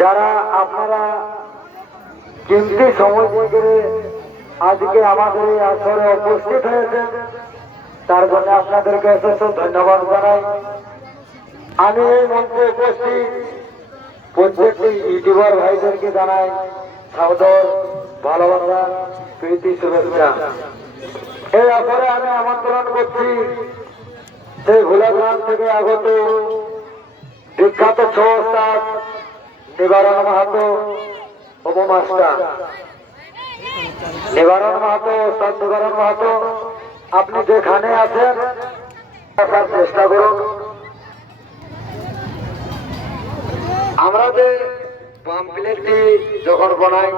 যারা আপনারা কিমতি সময় দিয়ে করে আজকে আমাদের এই আসরে উপস্থিত হয়েছেন, তার জন্য আপনাদেরকে অশেষ ধন্যবাদ জানাই। আমি এই মঞ্চে উপস্থিত প্রত্যেকটি ইউটিউবার ভাইদেরকে জানাই সাদর ভালোবাসা, প্রীতি, শুভেচ্ছা। এই আসরে আমি আমন্ত্রণ করছি সেই ভোলাগ্রাম থেকে আগত বিখ্যাত ছৌ ওস্তাদ নিবারণ মাহাতো, উপমাস্টার নিবারণ মাহাতো, ওস্তাদ নিবারণ মাহাতো, আপনি যেখানে আছেন আসার চেষ্টা করুন। আমরা যে পাম্পলেটটি যখন বানাই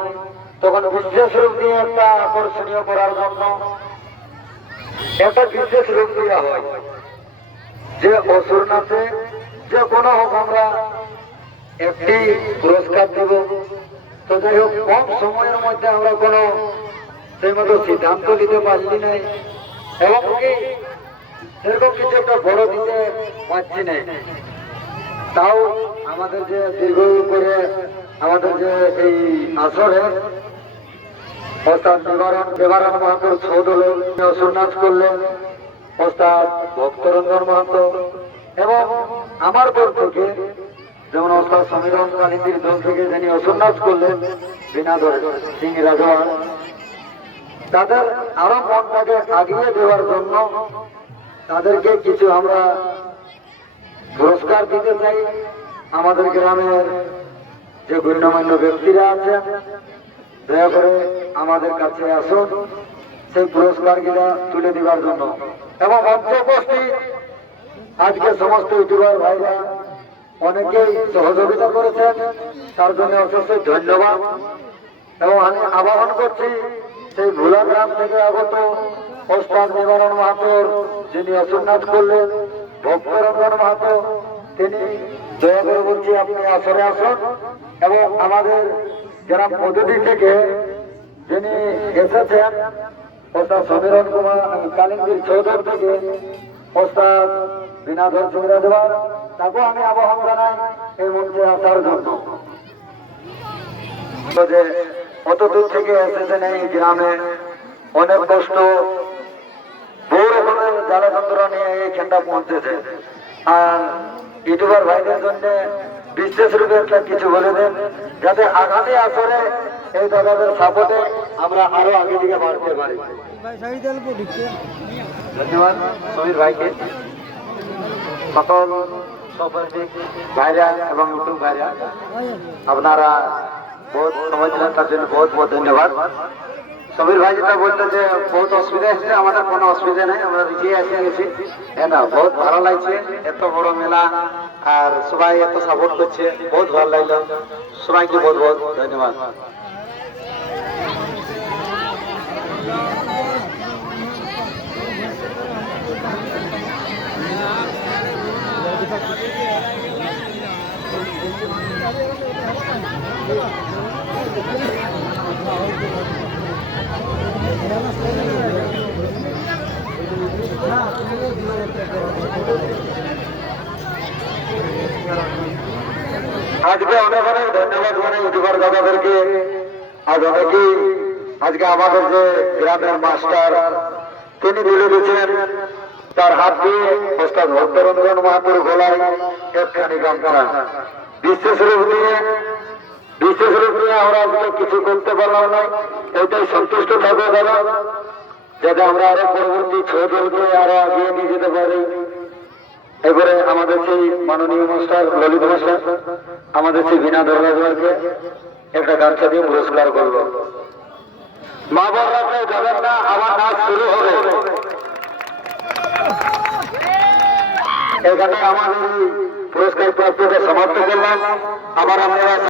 তখন বিশেষ রূপ দিয়ে একটা আকর্ষণীয় করার জন্য একটা বিশেষ রূপ দেওয়া হয়, যে অসুর নাচে যে কোনো হোক আমরা একটি পুরস্কার দেব। তো যাই হোক, কম সময়ের মধ্যে আমরা কোনো সেই মতো সিদ্ধান্ত নিতে পারছি না, এবং কি সেরকম কিছু একটা বড় দিতে পারছি না। তাও আমাদের যে দীর্ঘ করে আমাদের যে এই আসরে ওস্তাদ নিবারণ মাহাতোর ছৌ দলে অসুর নাচ করলেন ওস্তাদ ভক্তরঞ্জন মাহাতো, এবং আমার দল থেকে যেমন ওস্তাদ সমীরণ কালিন্দির দল থেকে যিনি অসুর নাচ করলেন বিনাধর সিং রাজওয়াল, তাদের আরো মনটাকে আগিয়ে দেওয়ার জন্য তাদেরকে কিছু আমরা পুরস্কার দিতে চাই। আমাদের গ্রামের যে গণ্যমান্য ব্যক্তিরা আছেন, দয়া করে আমাদের কাছে আসুন সেই পুরস্কারগুলা তুলে দেওয়ার জন্য। এবং মঞ্চে উপস্থিত আজকে সমস্ত ইউটিউবার ভাইরা অনেকেই সহযোগিতা করেছেন, তার জন্য অশেষ ধন্যবাদ। এবং আমি আহ্বান করছি সেই ভোলাগ্রাম থেকে আগত ওস্তাদ নিবারণ মাহাতোর যিনি অসুর নাচ করলেন ভক্তরঞ্জন মাহাতো, তিনি দয়া করে বলছি আপনি আসরে আসুন। এবং আমাদের গ্রাম পদ্ধতি থেকে যিনি এসেছেন ওস্তাদ সমীরণ কুমার কালিন্দির চৌধুরী থেকে ওস্তাদ বিনাধর সিং রাজওয়াল, তাকেও আমি আহ্বান জানাই এই মঞ্চে আসার জন্য। যে অত দূর থেকে এসেছেন এই গ্রামে, অনেক কষ্ট, বহু রকমের জ্বালাযন্ত্র নিয়ে এইখানটা পৌঁছেছে। আর ইউটিউবার ভাইদের জন্য বিশেষ রূপে একটা কিছু বলে দেন, যাতে আগামী আসরে এই দাদাদের সাপোর্টে আমরা আরো আগে দিকে বাড়তে পারি। ধন্যবাদ সমীর ভাইকে, সকল সহপাঠিক ভাইরা এবং ইউটিউব ভাইরা, আপনারা বহুত সময় দিলেন, তার জন্য বহুত বহুত ধন্যবাদ। সমীর ভাই যেটা বলতে যে বহুত অসুবিধা এসেছে, আমাদের কোনো অসুবিধা নেই, আমরা রিচিয়ে এসে গেছি। এটা বহুত ভালো লাগছে, এত বড় মেলা আর সবাই এত সাপোর্ট করছে, বহুত ভালো লাগলো। সবাইকে বহুত বহুত ধন্যবাদ। আজকে অনেক অনেক ধন্যবাদ মানে ইউটিউবার দাদাদেরকে। আজ অনেকেই আজকে আমাদের যে গ্রামের মাস্টার তিনি তুলে দিচ্ছেন, তার হাত দিয়ে ওস্তাদ ভক্তরঞ্জন মাহাতোর গলায় একখানি গামছা বিশেষ রূপ দিয়ে আমরা আজকে কিছু করতে পারলাম না, এটাই সন্তুষ্ট থাকবে দাদা, যাতে আমরা আরো পরবর্তী ছৌ দলকে আরো এগিয়ে নিয়ে যেতে পারি। এবারে আমাদের সেই মাননীয় মাস্টার ললিত মাস্টার আমাদের সেই বিনাধর রাজওয়ালকে একটা গামছা দিয়ে পুরস্কার করলো। মা বাবা যাবেন না, আমার নাচ শুরু হবে। এখানে আমাদের পুরস্কার প্রাপ্তিকে সমাপ্ত করলাম। আবার আমরা